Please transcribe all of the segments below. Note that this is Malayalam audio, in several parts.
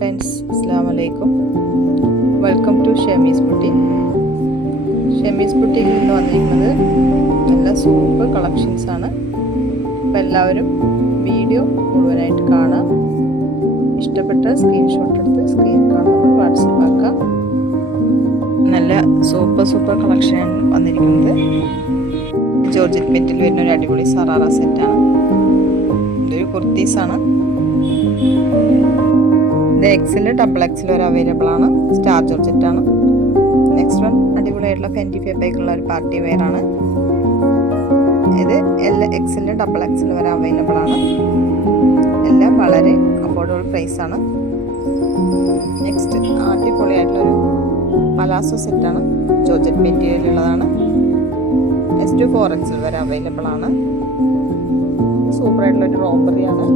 ഫ്രണ്ട്സ്, അസ്സലാമു അലൈക്കും. Welcome to Shemi's boutique. Shemi's ബുട്ടീക്കിൽ നിന്ന് വന്നിരിക്കുന്നത് നല്ല സൂപ്പർ കളക്ഷൻസാണ്. അപ്പോൾ എല്ലാവരും വീഡിയോ മുഴുവനായിട്ട് കാണാം. ഇഷ്ടപ്പെട്ട സ്ക്രീൻഷോട്ട് എടുത്ത് സ്ക്രീൻ കാണുമ്പോൾ വാട്സപ്പ് ആക്കാം. നല്ല സൂപ്പർ കളക്ഷൻ വന്നിരിക്കുന്നത് ജോർജറ്റ് മെറ്റിൽ വരുന്ന ഒരു അടിപൊളി സറാറ സെറ്റാണ്. ഇതൊരു കുർത്തീസാണ്. ഇത് എക്സൽ ഡബിൾ എക്സൽ വരെ അവൈലബിൾ ആണ്. സ്റ്റാർ ജോർജറ്റ് ആണ്. നെക്സ്റ്റ് വൺ അടിപൊളിയായിട്ടുള്ള ഫെൻറ്റി ഫാബ്രിക്കുള്ള ഒരു പാർട്ടി വെയർ ആണ്. ഇത് എക്സൽ ഡബിൾ എക്സൽ വരെ അവൈലബിൾ ആണ്. എല്ലാം വളരെ അഫോർഡബിൾ പ്രൈസ് ആണ്. നെക്സ്റ്റ് അടിപൊളിയായിട്ടുള്ളൊരു പലാസോ സെറ്റാണ്. ജോർജറ്റ് മെറ്റീരിയൽ ഉള്ളതാണ്. S2 4XL വരെ അവൈലബിൾ ആണ്. സൂപ്പറായിട്ടുള്ളൊരു റോബറിയാണ്.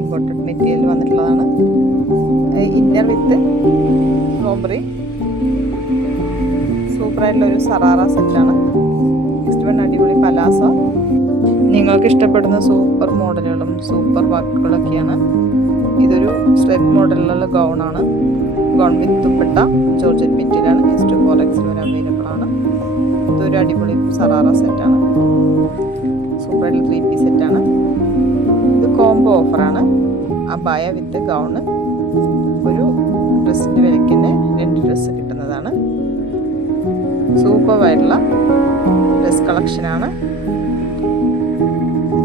ഇമ്പോർട്ടഡ് മെറ്റീരിയൽ വന്നിട്ടുള്ളതാണ്. ഇന്നർ വിത്ത് റോബറി. സൂപ്പറായിട്ടുള്ളൊരു സറാറ സെറ്റാണ്. നെക്സ്റ്റ് വൺ അടിപൊളി പലാസോ. നിങ്ങൾക്ക് ഇഷ്ടപ്പെടുന്ന സൂപ്പർ മോഡലുകളും സൂപ്പർ വർക്കുകളൊക്കെയാണ്. ഇതൊരു സ്ട്രെറ്റ് മോഡലിലുള്ള ഗൗണാണ്. ഗൗൺ വിത്ത് ദുപ്പട്ട ജോർജറ്റ് മെറ്റീരിയലാണ്. S2 4XL വരെ അവൈലബിൾ ആണ്. ഇതൊരു അടിപൊളി സറാറ സെറ്റാണ്. സൂപ്പറായിട്ടുള്ള 3 പീസ് സെറ്റാണ്. ഇത് കോംബോ ഓഫറാണ്. അബായ വിത്ത് ഗൗണ്. ഒരു ഡ്രസ്സിൻ്റെ വിലയ്ക്ക് തന്നെ 2 ഡ്രസ്സ് കിട്ടുന്നതാണ്. സൂപ്പറായിട്ടുള്ള ഡ്രസ് കളക്ഷനാണ്.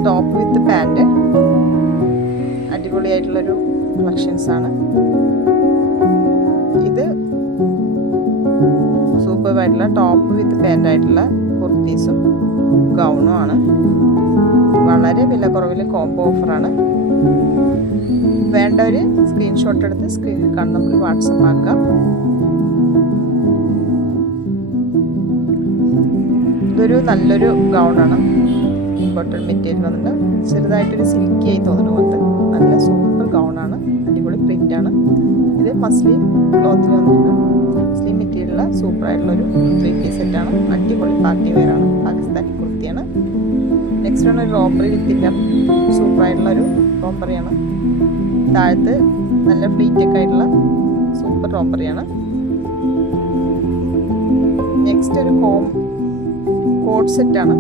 ടോപ്പ് വിത്ത് പാൻറ് അടിപൊളിയായിട്ടുള്ളൊരു കളക്ഷൻസാണ്. ഇത് സൂപ്പറായിട്ടുള്ള ടോപ്പ് വിത്ത് പാൻറ് ആയിട്ടുള്ള കുർത്തീസും ഗൗണും ആണ്. വളരെ വില കുറവിൽ കോംബോ ഓഫറാണ്. വേണ്ടവർ സ്ക്രീൻഷോട്ട് എടുത്ത് സ്ക്രീനിൽ കാണുന്ന നമ്പറിൽ വാട്സപ്പ് ആക്കാം. ഇതൊരു നല്ലൊരു ഗൗണാണ്. ഇമ്പോർട്ടഡ് മെറ്റീരിയൽ വന്നിട്ട് ചെറുതായിട്ടൊരു സിൽക്കി ആയി തോന്നുന്ന പോലത്തെ നല്ല സൂപ്പർ ഗൗണാണ്. അടിപൊളി പ്രിൻ്റാണ്. ഇത് മസ്ലിൻ ക്ലോത്തിൽ വന്നിട്ട് മസ്ലിൻ മെറ്റീരിയലുള്ള സൂപ്പറായിട്ടുള്ളൊരു 3 പീസ് സെറ്റാണ്. അടിപൊളി പാർട്ടി വെയറാണ്. പാകിസ്ഥാനി കുർത്തിയാണ്. നെക്സ്റ്റ് ആണ് ഒരു റോബറി വിത്തിൻ്റെ സൂപ്പറായിട്ടുള്ളൊരു റോബറിയാണ്. താഴത്ത് നല്ല ഫ്ലീറ്റൊക്കെ ആയിട്ടുള്ള സൂപ്പർ റോബറിയാണ്. നെക്സ്റ്റ് ഒരു കോട്ട് സെറ്റാണ്.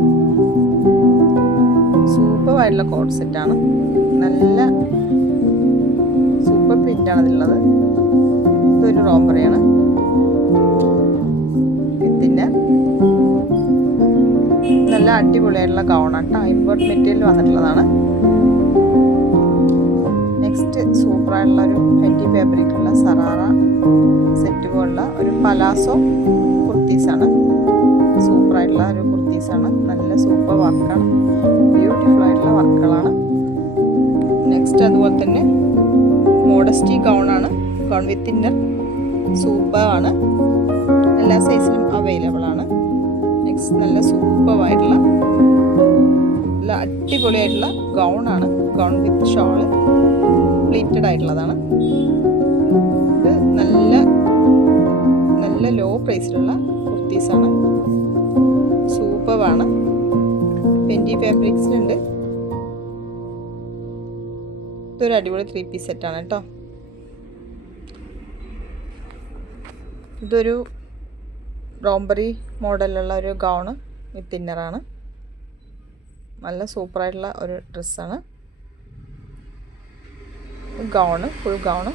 സൂപ്പറായിട്ടുള്ള കോട്ട് സെറ്റാണ്. നല്ല സൂപ്പർ പ്രിൻ്റാണ് അതിലുള്ളത്. ഇതൊരു റോബറിയാണ്. വിത്തിൻ്റെ നല്ല അടിപൊളിയായിട്ടുള്ള ഗൗണാട്ടോ. ഇമ്പോർട്ട് മെറ്റീരിയൽ വന്നിട്ടുള്ളതാണ്. നെക്സ്റ്റ് സൂപ്പറായിട്ടുള്ള ഒരു ഫെൻറ്റി ഫാബ്രിക്കുള്ള സറാറ സെറ്റ് പോലുള്ള ഒരു പലാസോ കുർത്തീസാണ്. സൂപ്പറായിട്ടുള്ള ഒരു കുർത്തീസാണ്. നല്ല സൂപ്പർ വർക്കാണ്. ബ്യൂട്ടിഫുൾ ആയിട്ടുള്ള വർക്കുകളാണ്. നെക്സ്റ്റ് അതുപോലെ തന്നെ മോഡസ്റ്റി ഗൗണാണ്. ഗൗൺ വിത്ത് ഇന്നർ സൂപ്പറാണ്. എല്ലാ സൈസിലും അവൈലബിൾ ആണ്. നെക്സ്റ്റ് നല്ല സൂപ്പറായിട്ടുള്ള നല്ല അടിപൊളിയായിട്ടുള്ള ഗൗണാണ്. ഗൗൺ വിത്ത് ഷോള് പ്ലീറ്റഡ് ആയിട്ടുള്ളതാണ്. ഇത് നല്ല ലോ പ്രൈസിലുള്ള കുർത്തീസാണ്. സൂപ്പറാണ്. ഫെൻറ്റി ഫാബ്രിക്സിലുണ്ട്. ഇതൊരു അടിപൊളി 3 പീസ് സെറ്റാണ് കേട്ടോ. ഇതൊരു റോംബറി മോഡലുള്ള ഒരു ഗൗണ് വിത്ത് ഇന്നറാണ്. നല്ല സൂപ്പറായിട്ടുള്ള ഒരു ഡ്രസ്സാണ്. Gown full gown